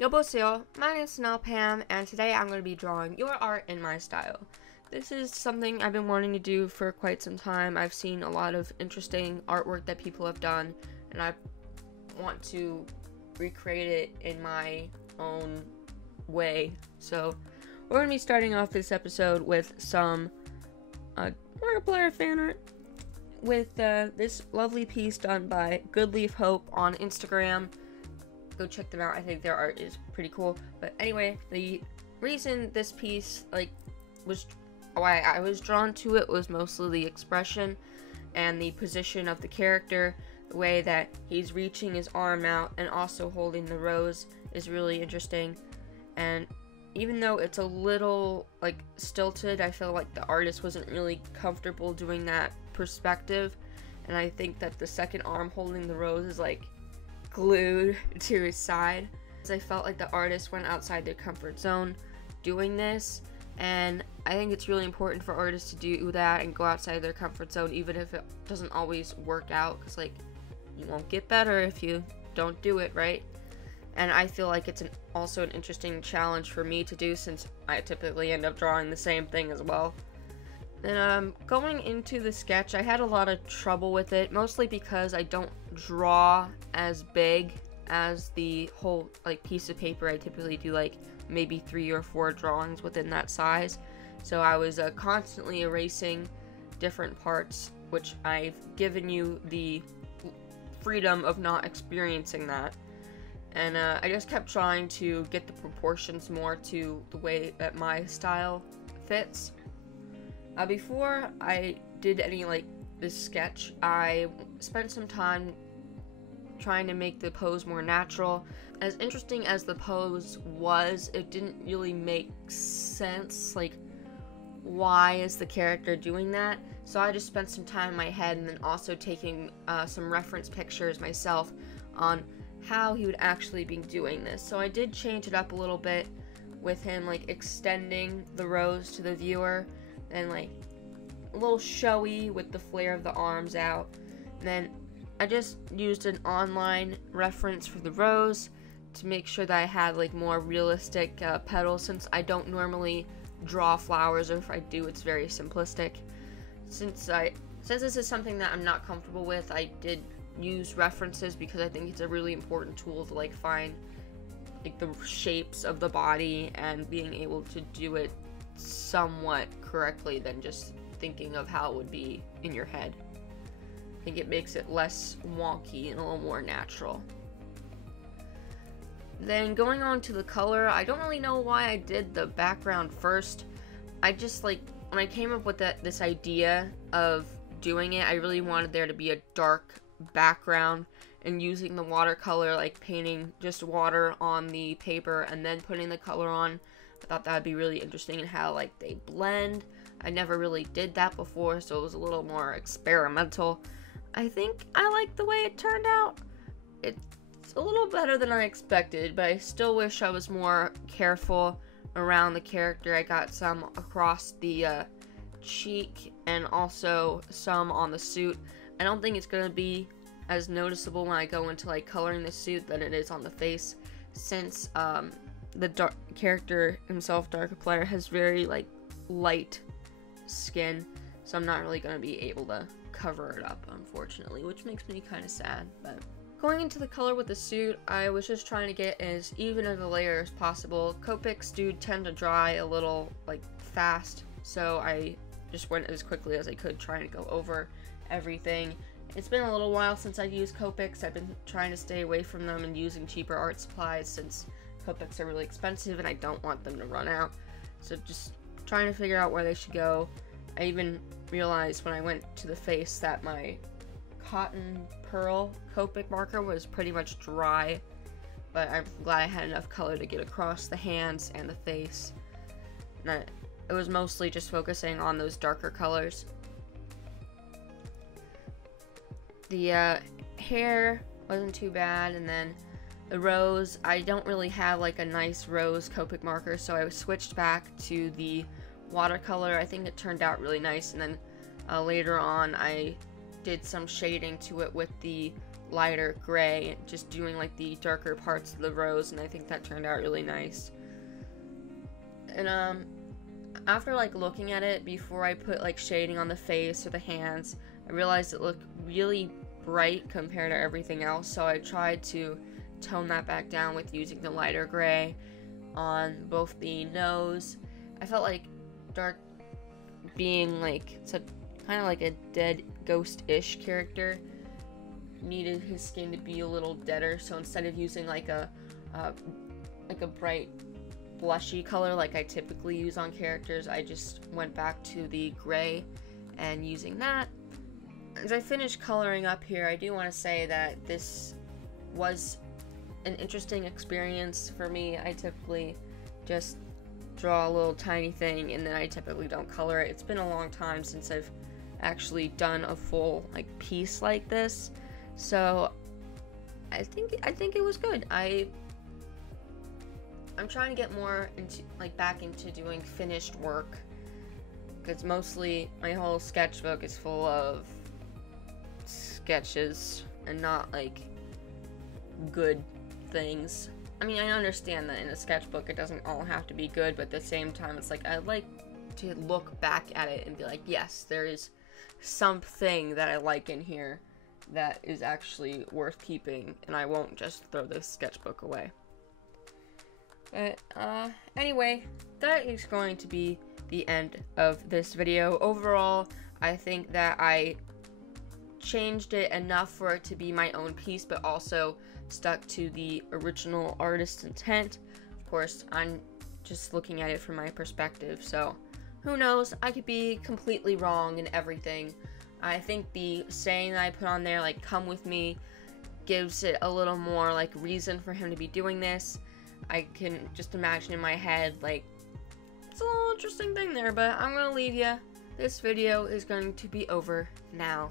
여보세요, my name is Flanel Pam, and today I'm going to be drawing your art in my style. This is something I've been wanting to do for quite some time. I've seen a lot of interesting artwork that people have done, and I want to recreate it in my own way. So we're going to be starting off this episode with some Markiplier fan art with this lovely piece done by Good Leaf Hope on Instagram. Go check them out. I think their art is pretty cool. But anyway, the reason this piece was why I was drawn to it was mostly the expression and the position of the character. The way that he's reaching his arm out and also holding the rose is really interesting. And even though it's a little stilted, I feel like the artist wasn't really comfortable doing that perspective. And I think that the second arm holding the rose is glued to his side. I felt like the artist went outside their comfort zone doing this, and I think it's really important for artists to do that and go outside their comfort zone, even if it doesn't always work out, because you won't get better if you don't do it, right? And I feel like it's also an interesting challenge for me to do, since I typically end up drawing the same thing as well. And going into the sketch, I had a lot of trouble with it, mostly because I don't draw as big as the whole piece of paper. I typically do maybe 3 or 4 drawings within that size, so I was constantly erasing different parts, which I've given you the freedom of not experiencing that. And I just kept trying to get the proportions more to the way that my style fits. Before I did any this sketch, I spent some time trying to make the pose more natural. As interesting as the pose was, it didn't really make sense, why is the character doing that? So I just spent some time in my head, and then also taking some reference pictures myself on how he would actually be doing this. So I did change it up a little bit with him extending the rose to the viewer, and a little showy with the flare of the arms out. And then I just used an online reference for the rose to make sure that I had more realistic petals, since I don't normally draw flowers, or if I do, it's very simplistic. Since this is something that I'm not comfortable with, I did use references because I think it's a really important tool to find the shapes of the body and being able to do it somewhat correctly than just thinking of how it would be in your head. I think it makes it less wonky and a little more natural. Then going on to the color, I don't really know why I did the background first. I just when I came up with this idea of doing it, I really wanted there to be a dark background, and using the watercolor, painting just water on the paper and then putting the color on. I thought that would be really interesting in how they blend. I never really did that before, so it was a little more experimental. I think I like the way it turned out. It's a little better than I expected, but I still wish I was more careful around the character. I got some across the cheek and also some on the suit. I don't think it's going to be as noticeable when I go into coloring the suit than it is on the face, since the character himself, Markiplier, has very light skin, so I'm not really going to be able to cover it up, unfortunately, which makes me kind of sad. But going into the color with the suit, I was just trying to get as even of a layer as possible. Copics do tend to dry a little fast, so I just went as quickly as I could, trying to go over everything. It's been a little while since I've used Copics. I've been trying to stay away from them and using cheaper art supplies, since Copics are really expensive and I don't want them to run out. So just trying to figure out where they should go. I even realized when I went to the face that my cotton pearl Copic marker was pretty much dry, but I'm glad I had enough color to get across the hands and the face. And it was mostly just focusing on those darker colors. The hair wasn't too bad, and then the rose, I don't really have a nice rose Copic marker, so I switched back to the watercolor. I think it turned out really nice, and then later on I did some shading to it with the lighter gray, just doing like the darker parts of the rose, and I think that turned out really nice. And after like looking at it before I put like shading on the face or the hands, I realized it looked really bright compared to everything else, so I tried to tone that back down with using the lighter gray on both the nose. I felt like Dark, being like kind of like a dead ghost-ish character, needed his skin to be a little deader, so instead of using like a bright blushy color like I typically use on characters, I just went back to the gray and using that. As I finished coloring up here, I do want to say that this was an interesting experience for me. I typically just draw a little tiny thing and then I typically don't color it. It's been a long time since I've actually done a full like piece like this, so I think it was good. I'm trying to get more into back into doing finished work, because mostly my whole sketchbook is full of sketches and not like good things. I mean, I understand that in a sketchbook it doesn't all have to be good, but at the same time it's like I like to look back at it and be like, yes, there is something that I like in here that is actually worth keeping, and I won't just throw this sketchbook away. But anyway, that is going to be the end of this video. Overall, I think that I changed it enough for it to be my own piece, but also stuck to the original artist's intent. Of course, I'm just looking at it from my perspective, so who knows, I could be completely wrong in everything. I think the saying that I put on there, like, come with me, gives it a little more, like, reason for him to be doing this. I can just imagine in my head, like, it's a little interesting thing there, but I'm gonna leave you. This video is going to be over now.